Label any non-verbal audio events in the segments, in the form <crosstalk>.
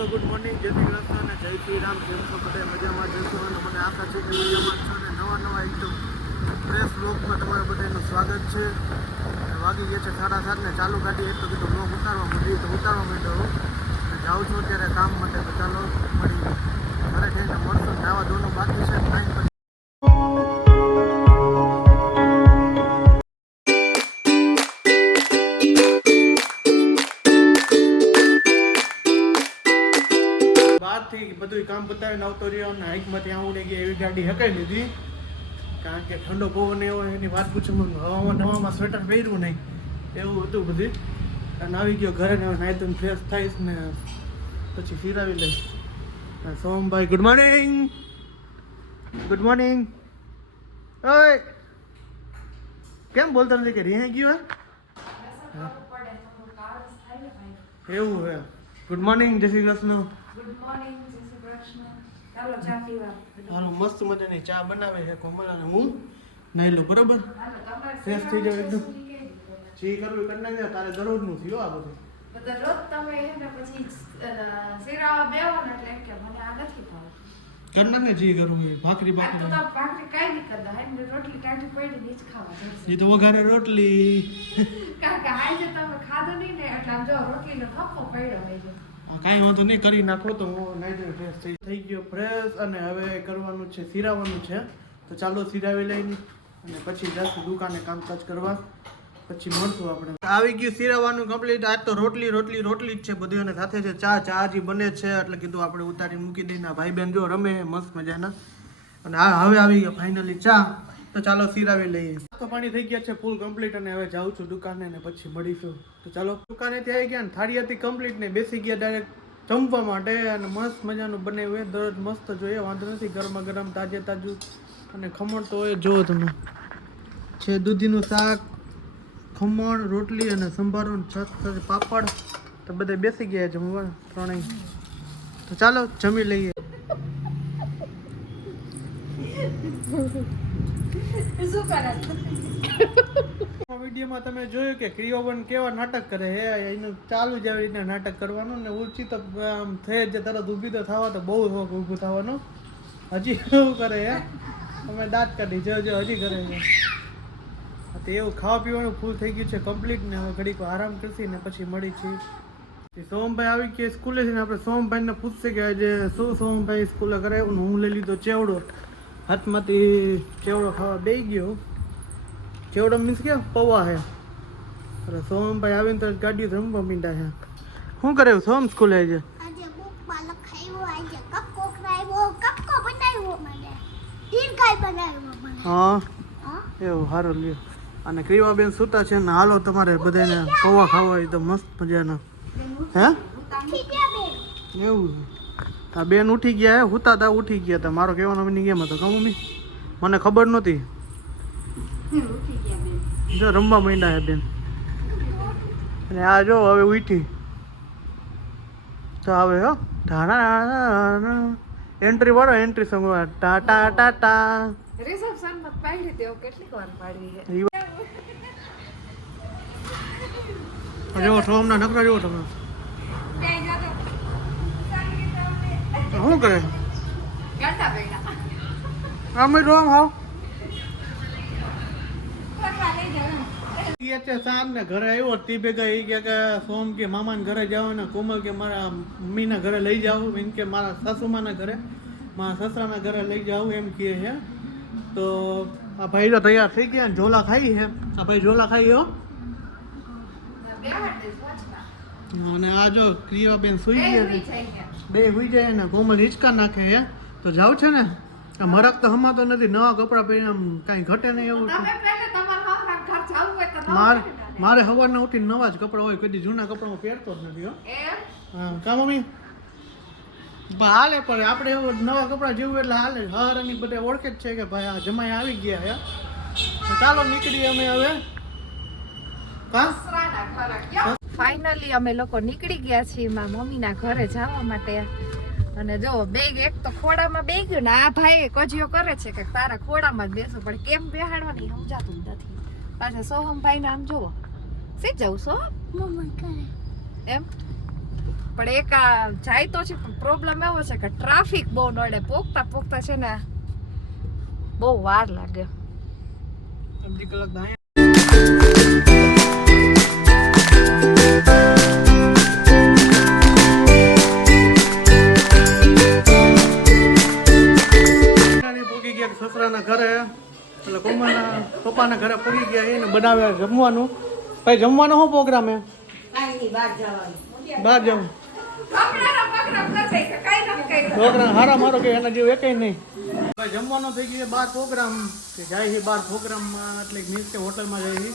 દોસ્તો good morning જય શ્રી કૃષ્ણ અને જય શ્રી રામ. કેમ છો બધા? મજામાં જશો અને મને આશા છે કે મજામાં છો અને નવા નવા એકદમ ફ્રેશ બ્લોગમાં તમારા બધાનું સ્વાગત છે. વાગી ગયા છે સાડા સાત ને ચાલુ કાઢી. એક તો કીધું બ્લોગ ઉતારવા મળ્યું તો ઉતારવા માંડ્યો જાઉં છું ત્યારે કામ માટે. તો ચાલો મળી ઘરે જઈને મળશું. નાવા ધોવાનું બાકી છે. ટાઈમ પછી બધું કામ પતાવીને આવતો રહ્યો અને હાઈકમાંથી આવું ગઈ એવી ગાડી હકાઈ લીધી. કારણ કે ઠંડો પવન એવો એની વાત પૂછો મને હવામાં નવામાં સ્વેટર પહેર્યું નહીં. એવું હતું બધું અને આવી ગયો ઘરે ને નાહી ફ્રેશ થઈશ ને પછી ફિરાવી લઈશ. Sombhai good morning good morning ઓય. કેમ બોલતા નથી કે રિહાઈ ગયું હે? એવું હે. ગુડ મોર્નિંગ જય શ્રી કૃષ્ણ. ગુડ મોર્નિંગ ચાલો ચા પીવા. હાલો મસ્ત મજાની ચા બનાવે છે કોમલ અને હું નાઈ લઉં બરોબર ફ્રેશ થઈ જાવ એકદમ. જે કરવું કરી નાખજે તારે દરરોજનું થયો આ બધું. બધા તમે હે પછી શેરાવા બેહો ને એટલે કે મને આ નથી ભાવતું. કરી નાખને જે કરવું એ ભાખરી તો ભાખરી. તમે કાંઈ નહીં કરતા હે ને રોટલી ટાઢી પડી ને જ ખાવા એ તો વઘારે રોટલી. <laughs> કારણ કે આજે તમે ખાધો નહીં ને એટલે આમ જો રોટલીનો થપ્પો પડ્યો હોય છે કાંઈ વાંધો નહીં, કરી નાખો તો હું નાઈ ફ્રેશ થઈ થઈ ગયો ફ્રેશ અને હવે કરવાનું છે સિરાવાનું છે. તો ચાલો સિરાવી લઈને અને પછી જશું દુકાને કામકાજ કરવા. પછી મળશું આપણે. આવી ગયું સિરાવાનું કમ્પ્લીટ આજ તો રોટલી રોટલી રોટલી જ છે બધું અને સાથે છે. ચા ચા હજી બને છે, એટલે કીધું આપણે ઉતારી મૂકી દઈને. ભાઈ બહેન જો રમે, મસ્ત મજાના. અને હવે આવી ગયા ફાઇનલી ચા. તો ચાલો સિરાવી લઈએ. તો પાણી થઈ ગયા છે ફૂલ કમ્પ્લીટ અને હવે જાઉં છું દુકાને ને પછી મળીશું. તો ચાલો. દુકાનેથી આવી ગયા ને, થાળી હતી કમ્પ્લીટ ને બેસી ગયા ડાયરેક્ટ જમવા માટે અને મસ્ત મજાનું બનાવ્યું હોય દરરોજ મસ્ત જોઈએ, વાંધો નથી, ગરમા ગરમ, તાજે તાજું. અને ખમણ તો હોય જુઓ તમે. છે દૂધીનું શાક, ખમણ, રોટલી અને સંભારો છત પાપડ. તો બધા બેસી ગયા જમવા ત્રણેય. તો ચાલો, જમી લઈએ. શું કરે? વિડીયોમાં તમે જોયું કે ક્રિયોબન કેવા નાટક કરે હે એનું ચાલુ જ આવી રીતના નાટક કરવાનું ને ઉચી તો આમ થઈ જ તરત ઊભી તો થવા તો બહુ શોખ ઊભું થવાનું. હજી એવું કરે હે અમે દાંત કાઢી, જો જો, હજી કરે છે. તો એવું ખાવા પીવાનું ફૂલ થઈ ગયું છે કમ્પ્લીટ ને હવે ઘડીક આરામ કરશી ને પછી મળી છીએ સોમભાઈ આવી ગયા સ્કૂલે છે ને, આપણે સોમભાઈને પૂછશે કે આજે શું સોમભાઈ સ્કૂલે કરે હું લઈ લીધો ચેવડો. હાથમાંથી ચેવડો ખાવા દઈ ગયો. ચેવડો મીન્સ કે પૌવા છે અરે સોમભાઈ આવીને તો ગાડી રમવા મીંડા છે શું કરે સોમ સ્કૂલે મને. હા? એવું સારું લ્યો. અને ક્રીવાબેન સૂતા છે ને હાલો તમારે બધાને પૌવા ખાવા હોય તો મસ્ત મજાના. હે એવું છે. આ બેન ઉઠી ગયા હે હુતા તા ઉઠી ગયા તા મારો કહેવાનો મની ગેમ હતો? કાં મમ્મી મને ખબર નહોતી. ઉઠી ગયા બેન જો રમવા માંડ્યા હે બેન. અને આ જો હવે ઉઠી. તો હવે હો ટાણા એન્ટ્રી વાળો એન્ટ્રી સંગ ટા ટા ટા ટા રિસેપ્શનમાં પાડી દેવ કેટલીક વાર પાડવી છે? જેવો સોમના નકરા જો તમે. શું કરે અમે રોમ હાવ. ફરવા લઈ જવાનું એ છે સાંજ ને ઘરે આવ્યો, તી ભેગા એ કે સોમ કે મામાના ઘરે જાવ ને કોમલ કે મારા મમ્મીના ઘરે લઈ જાવ એમ કે મારા સાસુમાના ઘરે, મારા સસરાના ઘરે લઈ જાવ એમ કહે છે. તો આ ભાઈ તો તૈયાર થઈ ગયા ઝોલા ખાઈ છે. આ ભાઈ ઝોલા ખાઈ હો અને આ જો ક્રિયાબેન સુઈ ગયા બે હુઈ જાય ને કોમલ હિંચકા નાખે હે. તો જાવ છે ને આ મરક તો હમાતો નથી નવા કપડાં પહેરીને આમ કાંઈ ઘટે નહીં એવું તમે પહેલા તમારા હાવરા ઘર જવું હોય તો મારે મારે સવારના ઉઠીને નવા જ કપડાં હોય કદી જૂના કપડાં હું પહેરતો જ નથી હો. હા કા મમ્મી? હાલે પણ આપણે નવા કપડાં જેવું એટલે હાલે. હર અને બધા ઓળખે જ છે કે ભાઈ આ જમાઈ આવી ગયા હે. ચાલો નીકળીએ અમે હવે. કા? ફાઇનલી અમે લોકો નીકળી ગયા છીએ મારા મમ્મીના ઘરે જવા માટે. અને જો બેગ એક તો ખોડામાં બે ગયું ને આ ભાઈ કજિયો કરે છે કે તારા ખોડામાં જ બેસો પણ કેમ બેહાડવાની સમજાતું જ નથી. પાછા સોહમ ભાઈ આમ જુઓ સી જવું સો એમ? પણ એક આ જાય તો છે પણ પ્રોબ્લેમ એવો છે કે ટ્રાફિક બહુ નડે. પોકતા પોકતા છે ને બહુ વાર લાગે. કોમાના પપ્પાના ઘરે પૂરી ગયા એને બનાવ્યા જમવાનું. ભાઈ જમવાનો શું પ્રોગ્રામ હે બહાર જવું. છોકરા હારા મારો કે એના જેવું એકેય નહીં. ભાઈ જમવાનો થઈ ગયો બાર પ્રોગ્રામ કે જાય છે બાર પ્રોગ્રામમાં એટલે નીચે હોટલમાં જાય છે.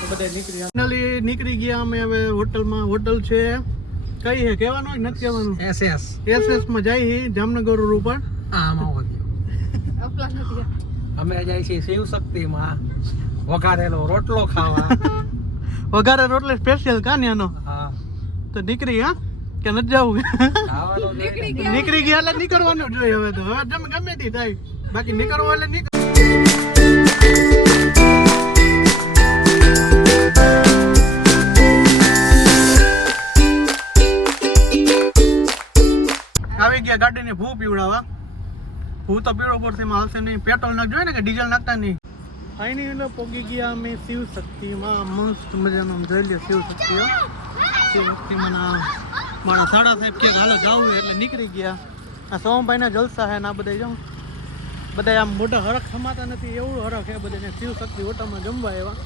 તો બધા નીકળી ફાઇનલી નીકળી ગયા અમે હવે હોટલમાં. હોટલ છે. કઈ છે? કહેવાનું હોય નથી કહેવાનું? એસ એસ એસએસમાં જાય છે. જામનગર ઉપર. વધ્યું અમે જાય છીએ શિવ શક્તિમાં વઘારેલો રોટલો ખાવા. <laughs> વઘારે રોટલો સ્પેશિયલ કાન્યાનો હા. તો નીકળી હા કે નથી જવું? <laughs> નીકળી ગયા. એટલે નીકળવાનું જોઈએ હવે તો. હવે તમે ગમે તે થાય. બાકી નીકળવું એટલે નીકળ આવી ગયા ગાડીને ભૂ પીવડાવવા. ભૂ તો પીળો પડશે હાલશે નહીં પેટ્રોલ નાખ જોઈએ ને કે ડીઝલ નાખતા નહીં. અહીંની એટલે પોગી ગયા અમે શિવ શક્તિમાં મસ્ત મજાનો આમ જોઈ લે શિવ શક્તિ શિવ શક્તિમાં ના મારા સાડા સાહેબ કે હાલો જાવું એટલે નીકળી ગયા. આ સોમભાઈના જલસા હે ને આ બધા જાઉં બધા આમ મોટા હરખ સમાતા નથી એવું હરખ છે બધાને શિવ શક્તિ હોટલમાં જમવા એવા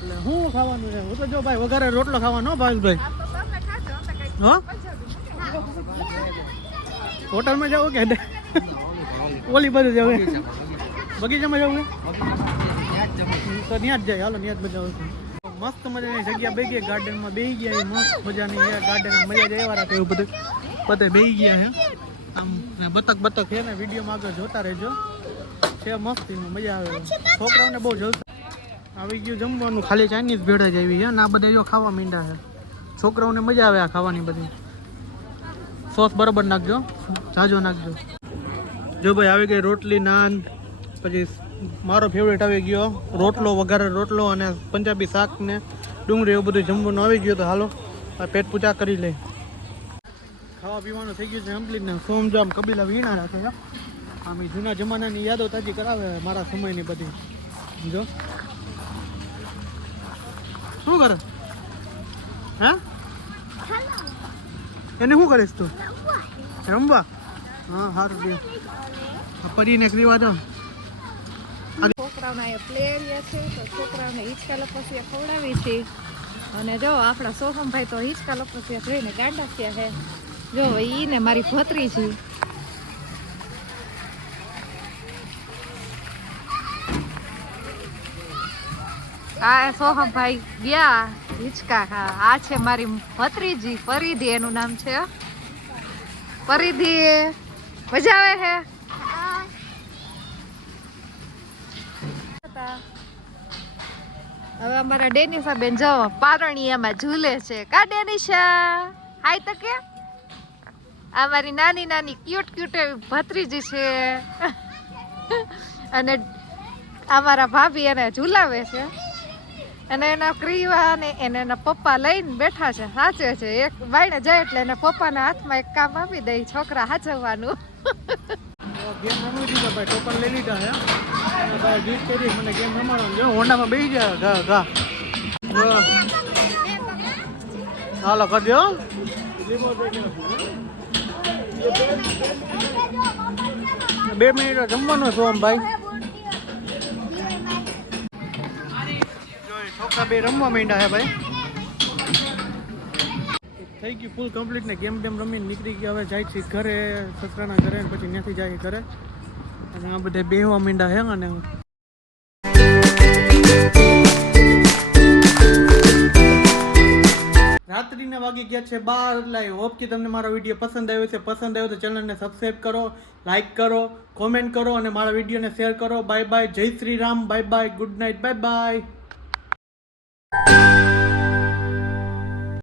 એટલે શું ખાવાનું છે? હું તો જો ભાઈ વઘારે રોટલો ખાવાનો ભાઈ હા? હોટલમાં જવું કે ઓલી બાજુ જવું બગીચામાં. જવું તો ત્યાં જ જાય. હાલો ત્યાં જ મજા આવશે મસ્ત મજાની જગ્યા બે ગયા ગાર્ડનમાં બેહી ગયા મસ્ત મજાની. છે ગાર્ડન મજા જ એવા એવું બધું. બધે બેહી ગયા છે આમ બતક બતક છે ને વિડીયોમાં આગળ જોતા રહેજો. છે મસ્ત મજા આવે. છોકરાઓને બહુ જલસા આવી ગયું જમવાનું. ખાલી ચાઇનીઝ ભેળા જ આવી છે ને આ બધા જો ખાવા માંડ્યા છે. છોકરાઓને મજા આવે આ ખાવાની બધી. સોસ બરોબર નાખજો. જાજો નાખજો. જો ભાઈ આવી ગઈ રોટલી નાન પછી મારો ફેવરેટ આવી ગયો. રોટલો વઘારે રોટલો અને પંજાબી શાક ને ડુંગળી એવું બધું જમવાનું આવી ગયું તો હાલો આ પેટ પૂજા કરી લે ખાવા પીવાનું થઈ ગયું છે કમ્પ્લીટ ને સોમજામ કબીલા વીણા રાખે છે. આમ જૂના જમાનાની યાદો તાજી કરાવે મારા સમયની બધી. જો શું કરે? હા? એને શું કરીશ તું? રમવા? હા સારું દે રીવા છોકરાઓના અહીંયા પ્લે એરિયા છે તો છોકરાઓને હિંચકા લપસિયા ખવડાવી છે. અને જો આપણા સોહમભાઈ તો હિંચકા લપસિયા જોઈને ગાંડા થયા છે. જો ઈ ને મારી ભત્રી છે. આ સોહમભાઈ ગયા હિંચકા હા આ છે મારી ભત્રીજી પરિધિ એનું નામ છે. પરિધિ મજા આવે હે. હવે અમારા ડેનિશા બેન જો એમાં ઝૂલે છે. કા ડેનિશા? હાય તો કે આ મારી નાની નાની ક્યુટ ક્યુટ ભત્રીજી છે. અને અમારા ભાભી એને ઝૂલાવે છે. અને એના ક્રિવા ને એને એના પપ્પા લઈને બેઠા છે સાચે છે. એક બાઈને જાય એટલે એના પપ્પાના હાથમાં એક કામ આપી દઈ છોકરા હાચવવાનું ગેમ રમી દીધા ભાઈ, ટોકન લઈ લીધા હે ભાઈ જીત કરી, મને ગેમ રમાડો જો હોન્ડામાં બેસી ગયા ગા ગા હાલો કરજો બે મિનિટ જમવાનું છું આમ ભાઈ. છોકરા બે રમવા માંડ્યા હે ભાઈ. થઈ ગયું ફૂલ કમ્પ્લીટ ને ગેમ બેમ રમીને નીકળી ગયા. હવે જાય છે ઘરે, સસરાના ઘરે પછી ત્યાંથી જાય ઘરે. અને આ બધા બેહવા મીંડા હે અને રાત્રિના વાગી ગયા છે બાર, એટલે હોપ કે તમને મારો વીડિયો પસંદ આવ્યો છે. પસંદ આવ્યો તો ચેનલને સબસ્ક્રાઈબ કરો લાઈક કરો કોમેન્ટ કરો અને મારા વિડીયોને શેર કરો. Bye bye Jai Shri Ram. Bye bye good night bye bye